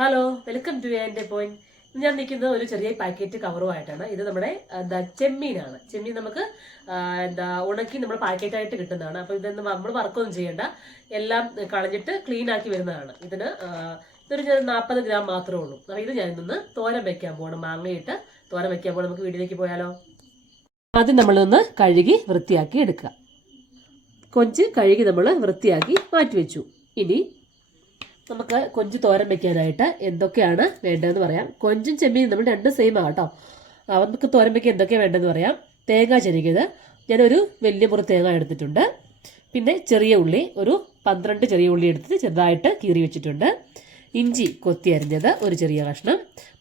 Hello, welcome to എൻ്റെ point. ഞാൻ നിൽക്കുന്നത് ഒരു ചെറിയ പാക്കറ്റ് കവറുമായിട്ടാണ്. ഇത് നമ്മുടെ ചെമ്മീനാണ്. ചെമ്മീൻ നമുക്ക് ഉണക്കി നമ്മൾ പാക്കറ്റായിട്ട് കിട്ടുന്നതാണ്. അപ്പോൾ ഇതൊന്നും നമ്മൾ വർക്കൊന്നും ചെയ്യേണ്ട, എല്ലാം കളഞ്ഞിട്ട് ക്ലീൻ ആക്കി വരുന്നതാണ്. ഇതൊരു 40 ഗ്രാം മാത്രമേ ഉള്ളൂ. അപ്പോൾ ഇത് ഞാൻ ഇന്ന് തോരൻ വെക്കാൻ പോകണം. മാങ്ങയിട്ട് തോരൻ വെക്കാൻ പോകണം. നമുക്ക് വീട്ടിലേക്ക് പോയാലോ? ആദ്യം നമ്മളൊന്ന് കഴുകി വൃത്തിയാക്കി എടുക്കുക. കൊഞ്ച് കഴുകി നമ്മൾ വൃത്തിയാക്കി മാറ്റി വെച്ചു. ഇനി നമുക്ക് കൊഞ്ച് തോരൻ വെക്കാനായിട്ട് എന്തൊക്കെയാണ് വേണ്ടതെന്ന് പറയാം. കൊഞ്ചും ചെമ്മീനും നമ്മൾ രണ്ടും സെയിം ആട്ടോ. നമുക്ക് തോരൻ വെക്കാൻ എന്തൊക്കെയാണ് വേണ്ടതെന്ന് പറയാം. തേങ്ങ ചെരുകിയത് ഞാനൊരു വലിയ മുറി തേങ്ങ എടുത്തിട്ടുണ്ട്. പിന്നെ ചെറിയ ഉള്ളി ഒരു 12 ചെറിയ ഉള്ളി എടുത്തിട്ട് ചെറുതായിട്ട് കീറി വെച്ചിട്ടുണ്ട്. ഇഞ്ചി കൊത്തി അരിഞ്ഞത് ഒരു ചെറിയ കഷ്ണം.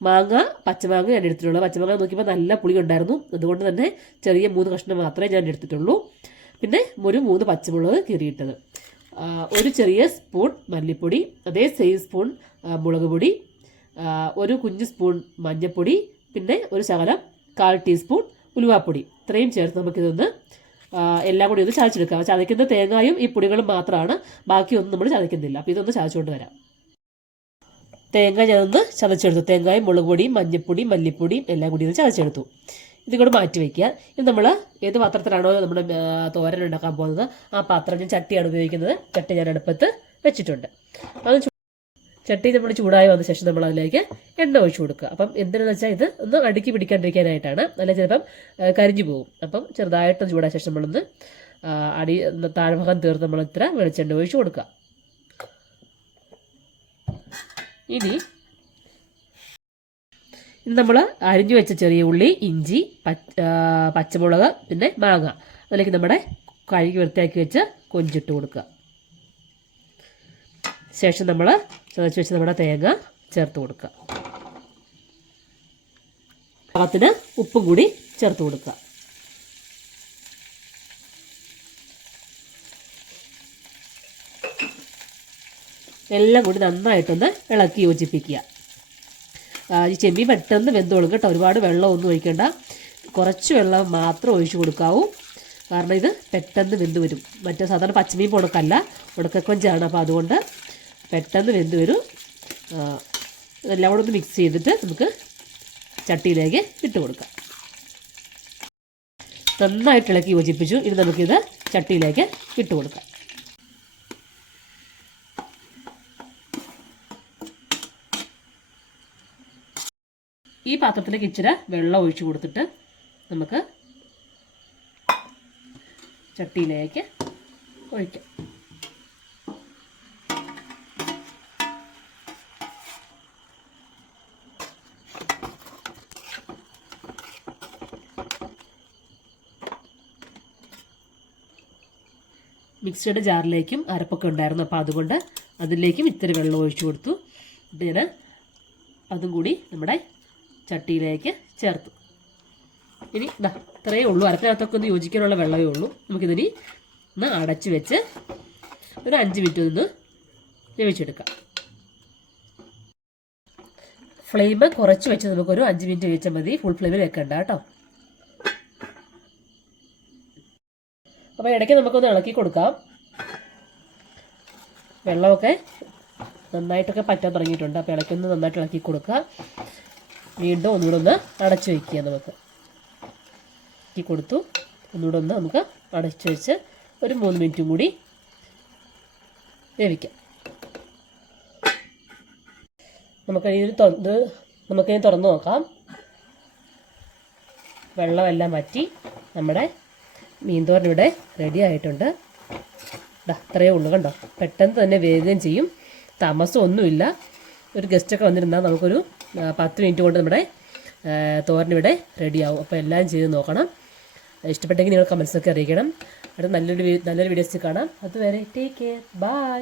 മാങ്ങ, പച്ചമാങ്ങ ഞാൻ എടുത്തിട്ടുള്ളൂ. പച്ചമാങ്ങ നോക്കിയപ്പോൾ നല്ല പുളി ഉണ്ടായിരുന്നു. അതുകൊണ്ട് തന്നെ ചെറിയ 3 കഷ്ണം മാത്രമേ ഞാൻ എടുത്തിട്ടുള്ളൂ. പിന്നെ ഒരു 3 പച്ചമുളക് കീറിയിട്ടത്, ഒരു ചെറിയ സ്പൂൺ മല്ലിപ്പൊടി, അതേ സെയിം സ്പൂൺ മുളക് പൊടി, ഒരു കുഞ്ഞു സ്പൂൺ മഞ്ഞൾപ്പൊടി, പിന്നെ ഒരു ശകലം 1/4 ടീസ്പൂൺ ഉലുവാപ്പൊടി. ഇത്രയും ചേർത്ത് നമുക്കിതൊന്ന് എല്ലാം കൂടി ഒന്ന് ചതച്ചെടുക്കാം. ചതയ്ക്കുന്ന തേങ്ങയും ഈ പൊടികളും മാത്രമാണ്, ബാക്കിയൊന്നും നമ്മൾ ചതയ്ക്കുന്നില്ല. അപ്പോൾ ഇതൊന്ന് ചതച്ചുകൊണ്ട് വരാം. തേങ്ങ ഞാനൊന്ന് ചതച്ചെടുത്തു. തേങ്ങയും മുളക് പൊടിയും മഞ്ഞൾപ്പൊടിയും മല്ലിപ്പൊടിയും എല്ലാം കൂടി ഒന്ന് ചതച്ചെടുത്തു. ഇത് കൂടെ മാറ്റി വയ്ക്കുക. ഇത് നമ്മൾ ഏത് പാത്രത്തിലാണോ നമ്മൾ തോരൻ ഉണ്ടാക്കാൻ പോകുന്നത് ആ പാത്രം, ഞാൻ ചട്ടിയാണ് ഉപയോഗിക്കുന്നത്. ചട്ടി ഞാൻ അടുപ്പത്ത് വെച്ചിട്ടുണ്ട്. അത് ചട്ടി നമ്മൾ ചൂടായി വന്ന ശേഷം നമ്മൾ അതിലേക്ക് എണ്ണ ഒഴിച്ചു കൊടുക്കുക. അപ്പം എന്തിനാണെന്ന് വെച്ചാൽ ഇത് ഒന്ന് അടുക്കി പിടിക്കാണ്ടിരിക്കാനായിട്ടാണ്, അല്ലെങ്കിൽ ചിലപ്പം കരിഞ്ഞു പോകും. അപ്പം ചെറുതായിട്ട് ചൂടായ ശേഷം നമ്മളൊന്ന് താഴ്ഭാഗം തീർത്ത് നമ്മൾ ഇത്ര വെളിച്ചെണ്ണ ഒഴിച്ചു കൊടുക്കുക. ഇനി നമ്മൾ അരിഞ്ഞു വെച്ച ചെറിയ ഉള്ളി, ഇഞ്ചി, പച്ചമുളക്, പിന്നെ മാങ്ങ, അതിലേക്ക് നമ്മുടെ കഴുകി വൃത്തിയാക്കി വെച്ച് കൊഞ്ചിട്ട് കൊടുക്കുക. ശേഷം നമ്മൾ ചതച്ച് വെച്ച് നമ്മുടെ തേങ്ങ ചേർത്ത് കൊടുക്കുക. പാകത്തിന് ഉപ്പും കൂടി ചേർത്ത് കൊടുക്കുക. എല്ലാം കൂടി നന്നായിട്ടൊന്ന് ഇളക്കി യോജിപ്പിക്കുക. ഈ ചെമ്മീൻ പെട്ടെന്ന് വെന്തോളും കേട്ടോ. ഒരുപാട് വെള്ളമൊന്നും ഒഴിക്കേണ്ട, കുറച്ച് വെള്ളം മാത്രം ഒഴിച്ചു കൊടുക്കാവൂ. കാരണം ഇത് പെട്ടെന്ന് വെന്ത് വരും. മറ്റേ സാധാരണ പച്ചമീൻ ഉണക്കല്ല, ഉണക്കക്കൊഞ്ചാണ്. അപ്പോൾ അതുകൊണ്ട് പെട്ടെന്ന് വെന്ത് വരും. എല്ലാം കൂടെ ഒന്ന് മിക്സ് ചെയ്തിട്ട് നമുക്ക് ചട്ടിയിലേക്ക് ഇട്ട് കൊടുക്കാം. നന്നായിട്ട് ഇളക്കി യോജിപ്പിച്ചു. ഇനി നമുക്കിത് ചട്ടിയിലേക്ക് ഇട്ട് കൊടുക്കാം. ഈ പാത്രത്തിലേക്ക് ഇച്ചിരി വെള്ളം ഒഴിച്ചു കൊടുത്തിട്ട് നമുക്ക് ചട്ടിയിലേക്ക് ഒഴിക്കാം. മിക്സിയുടെ ജാറിലേക്കും അരപ്പൊക്കെ ഉണ്ടായിരുന്നു, അപ്പോൾ അതുകൊണ്ട് അതിലേക്കും ഇത്തിരി വെള്ളം ഒഴിച്ചു കൊടുത്തു. ഇതിന് അതും കൂടി നമ്മുടെ ചട്ടിയിലേക്ക് ചേർത്തു. ഇനി ഇത്രയേ ഉള്ളൂ. അരപ്പിനകത്തൊക്കെ ഒന്ന് യോജിക്കാനുള്ള വെള്ളമേ ഉള്ളൂ. നമുക്കിതിനി ഒന്ന് അടച്ച് വെച്ച് ഒരു 5 മിനിറ്റ് ഒന്ന് വേവിച്ചെടുക്കാം. ഫ്ലെയിം കുറച്ച് വെച്ച് നമുക്കൊരു 5 മിനിറ്റ് വേവിച്ചാൽ മതി. ഫുൾ ഫ്ലെയിമിൽ വെക്കണ്ട കേട്ടോ. അപ്പോൾ ഇടയ്ക്ക് നമുക്കൊന്ന് ഇളക്കി കൊടുക്കാം. വെള്ളമൊക്കെ നന്നായിട്ടൊക്കെ പറ്റാൻ തുടങ്ങിയിട്ടുണ്ട്. അപ്പോൾ ഇടയ്ക്കൊന്ന് നന്നായിട്ട് ഇളക്കി കൊടുക്കുക. വീണ്ടും ഒന്നുകൂടെ ഒന്ന് അടച്ചു വയ്ക്കുക. നമുക്ക് ഈ കൊടുത്തു. ഒന്നുകൂടെ ഒന്ന് നമുക്ക് അടച്ചു വെച്ച് ഒരു 3 മിനിറ്റും കൂടി വേവിക്കാം. നമുക്കിനി തുറന്ന് നോക്കാം. വെള്ളമെല്ലാം വറ്റി നമ്മുടെ മീൻതോരൻ ഇവിടെ റെഡി ആയിട്ടുണ്ട്. അത്രയേ ഉള്ളൂ കണ്ടോ. പെട്ടെന്ന് തന്നെ വേകുകയും ചെയ്യും. താമസമൊന്നുമില്ല. ഒരു ഗസ്റ്റൊക്കെ വന്നിരുന്നാൽ നമുക്കൊരു 10 മിനിറ്റ് കൊണ്ട് നമ്മുടെ തോരനിവിടെ റെഡിയാവും. അപ്പോൾ എല്ലാം ചെയ്ത് നോക്കണം. ഇഷ്ടപ്പെട്ടെങ്കിൽ നിങ്ങൾ കമൻസൊക്കെ അറിയിക്കണം. അടുത്ത നല്ലൊരു വീഡിയോസ് കാണാം. അതുവരെ ടേക്ക് കെയർ, ബൈ.